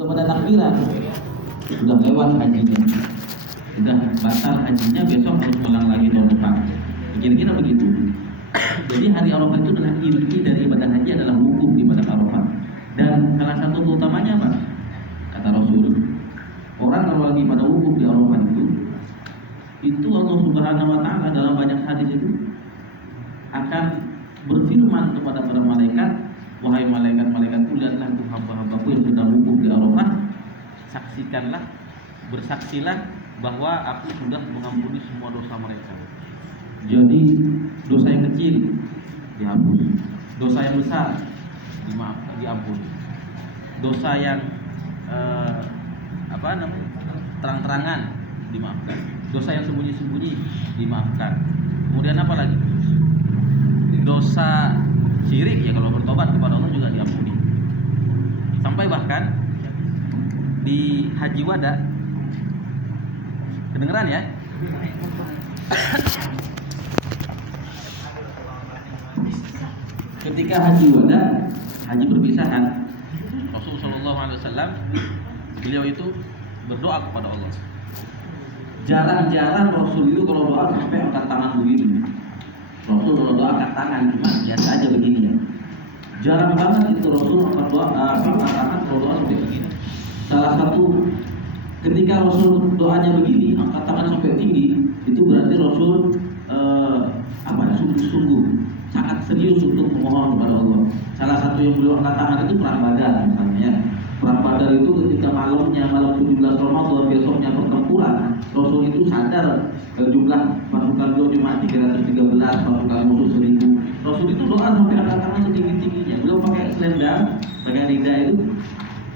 Udah pada takbiran, udah lewat hajinya, udah batal hajinya, besok harus pulang lagi tahun depan. Kira-kira begitu. Jadi hari Arafah itu adalah inti dari ibadah haji, adalah wukuf di padang Arafah. Dan salah satu keutamanya apa? Kata Rasul, orang kalau lagi pada wukuf di Arafah itu Allah Subhanahu wa Ta'ala dalam banyak hadis itu akan berfirman kepada para malaikat, wahai malaikat-malaikatku, lihatlah tuh hamba-hambaku yang sedang wukuf di Arafah, saksikanlah, bersaksilah bahwa aku sudah mengampuni semua dosa mereka. Jadi dosa yang kecil dihapus, dosa yang besar dimaafkan, diampuni, dosa yang terang-terangan dimaafkan, dosa yang sembunyi-sembunyi dimaafkan. Kemudian apa lagi? Dosa syirik, ya kalau bertobat kepada Allah juga diampuni. Sampai bahkan di Haji Wada, kedengeran ya? Ketika Haji Wada, haji perpisahan, Rasulullah SAW, beliau itu berdoa kepada Allah. Jarang-jarang Rasul itu kalau doa sampai angkat tangan begini. Rasul kalau doa angkat tangan cuma biasa aja begini ya. Jarang banget itu Rasul angkat tangan kalau doa sampai begini. Salah satu ketika Rasul doanya begini, angkat tangan sampai tinggi, itu berarti Rasul sungguh-sungguh sangat serius untuk memohon kepada Allah. Salah satu yang beliau angkat tangan itu perang Badar misalnya ya. Perang Badar itu ketika malam 17 Ramadan, besoknya pertempuran, Rasul itu sadar jumlah pasukan beliau cuma 313, pasukan musuh 1000. Rasul itu doa sampai angkat tangan setinggi-tingginya. Beliau pakai selendang, pakai rida itu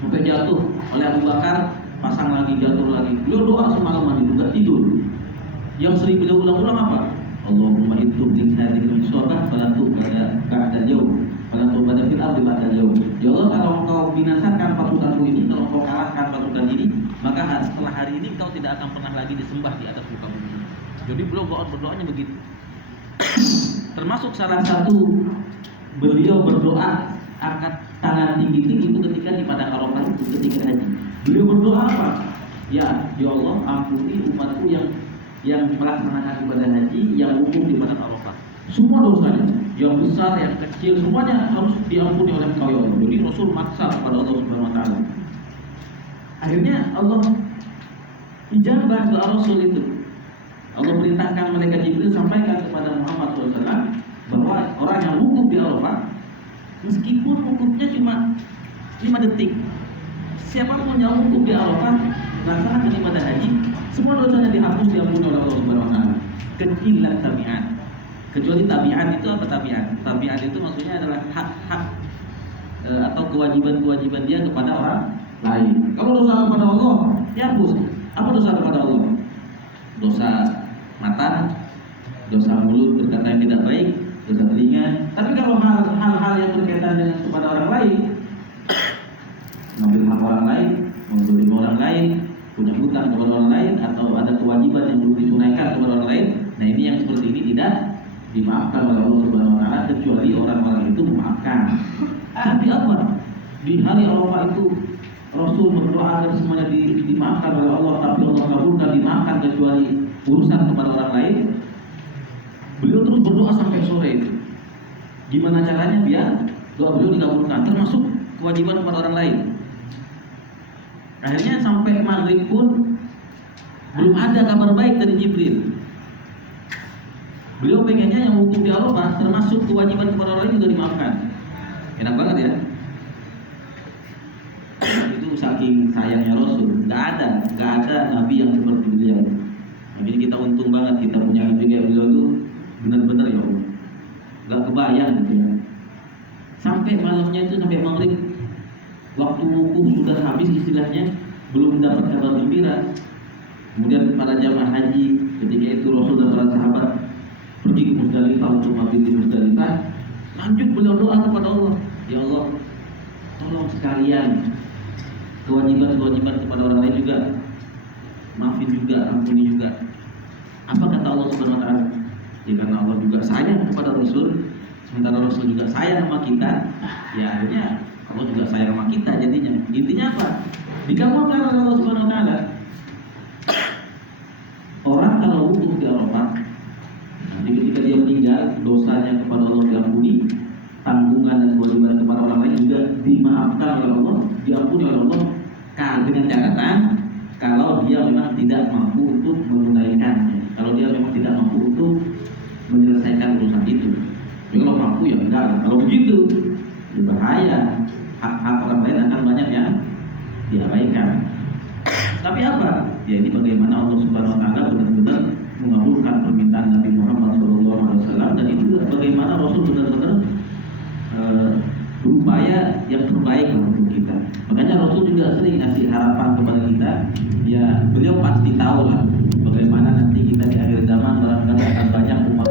sampai jatuh oleh Abu Bakar, pasang lagi, jatuh lagi. Beliau doa semalaman itu, enggak tidur. Yang sering beliau ulang-ulang apa? Allahumma itub li hadhihi al-isabah fala tu'bada ba'da al-yawm fala tu'bada fil ardi ba'da al-yawm. Ya Allah, kalau engkau binasakan pasukanku ini, kalau engkau kalahkan pasukan ini, maka setelah hari ini engkau tidak akan pernah lagi disembah di atas muka bumi. Jadi beliau berdoanya begitu. Termasuk salah satu beliau berdoa angkat tangan tinggi-tinggi itu ketika di padang Arafah itu, ketika haji. Beliau berdoa apa? Ya Allah, ampuni umatku yang melaksanakan ibadah haji, yang wukuf di padang Arafah. Semua dosanya, yang besar, yang kecil, semuanya harus diampuni oleh Engkau ya Allah. Jadi Rasul maksa kepada Allah Subhanahu wa Ta'ala. Akhirnya Allah ijabah doa Rasul itu. Allah perintahkan malaikat Jibril sampaikan kepada Muhammad SAW bahwa orang yang wukuf di Arafah, meskipun wukufnya cuma 5 detik, siapapun yang wukuf di Arafah melaksanakan ibadah haji, semua dosanya dihapus, diampuni oleh Allah Subhanahu wa Ta'ala. Kecuali tabiat. Kecuali tabiat itu apa tabiat? Tabiat itu maksudnya adalah hak-hak atau kewajiban-kewajiban dia kepada orang lain. Kalau dosa kepada Allah, dihapus. Apa dosa kepada Allah? Dosa mata, dosa mulut berkata yang tidak baik, dosa telinga. Tapi kalau hal-hal yang berkaitan dengan kepada orang lain, mengambil hak orang lain, menzalimi orang lain, punya hutang kepada orang lain, atau ada kewajiban yang belum ditunaikan kepada orang lain, nah ini yang seperti ini tidak dimaafkan oleh Allah Subhanahu wa Ta'ala, kecuali orang-orang itu memaafkan. Tapi apa? Di hari Arafah itu Rasul berdoa agar semuanya dimaafkan oleh Allah, tapi Allah kabulkan, dimaafkan kecuali urusan kepada orang lain. Beliau terus berdoa sampai sore itu. Gimana caranya biar doa beliau dikabulkan, termasuk kewajiban kepada orang lain. Akhirnya sampai maghrib pun belum ada kabar baik dari Jibril. Beliau pengennya yang wukuf di Arafah termasuk kewajiban kepada orang lain juga dimaafkan. Enak banget ya. Itu saking sayangnya Rasul. Gak ada nabi yang seperti beliau. Jadi kita untung banget kita punya nabi kayak beliau tuh benar-benar ya Allah. Gak kebayang gitu ya. Sampai malamnya itu sampai maghrib, waktu wukuf sudah habis istilahnya, belum dapat kabar gembira. Kemudian para jamaah haji ketika itu Rasul dan para sahabat pergi ke Muzdalifah untuk mabit di Muzdalifah. Lanjut beliau doa kepada Allah, ya Allah, tolong sekalian kewajiban-kewajiban kepada orang lain juga maafin juga, ampuni juga. Apa kata Allah Subhanahu wa Ta'ala? Ya karena Allah juga sayang kepada Rasul, sementara Rasul juga sayang sama kita, ya akhirnya Allah juga sayang sama kita. Jadinya intinya apa? Dikabulkan oleh Allah Subhanahu wa taala. Orang kalau wukuf di Arafah, nanti ketika dia meninggal, dosanya kepada Allah diampuni, tanggungan dan kewajiban kepada orang lain juga dimaafkan oleh Allah, diampuni oleh Allah, dengan catatan kalau dia memang tidak mampu untuk menunaikannya, kalau dia memang tidak mampu untuk menyelesaikan urusan itu. Jadi kalau mampu ya enggak. Kalau begitu berbahaya, hak-hak orang lain akan banyak yang diabaikan. Tapi apa? Ya ini bagaimana Allah Subhanahu wa taala benar-benar mengabulkan permintaan Nabi Muhammad SAW, dan itu juga bagaimana Rasul benar-benar berupaya yang terbaik untuk kita. Makanya Rasul juga sering ngasih harapan kepada kita. Ya beliau pasti tahu lah bagaimana nanti kita di akhir zaman barangkali akan banyak umat